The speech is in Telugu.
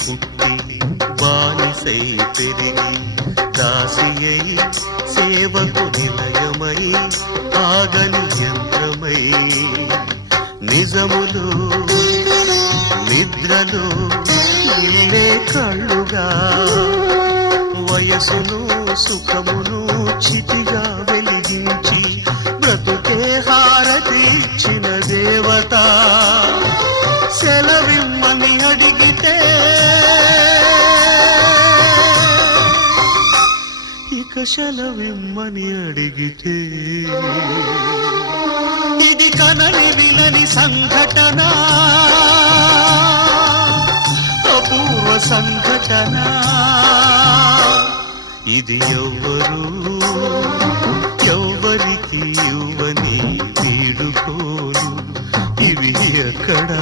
పుట్టి బానిసై పెరిగి దాసియై సేవకు నిలయమై ఆగని యంత్రమై నిజములు నిద్రలు ఇల్లే కళ్ళుగా వయసును సుఖమును చితిగా వెలిగించి బ్రతుకే హారతిచ్చిన దేవత సెలవిమ్మని అడిగితే ఇక సెలవిమ్మని అడిగితే ఇది కనని వినని సంఘటన అపూర్వ సంఘటన ఇది ఎవ్వరికి ఇవ్వని వీడుకోలు ఇవి ఎక్కడా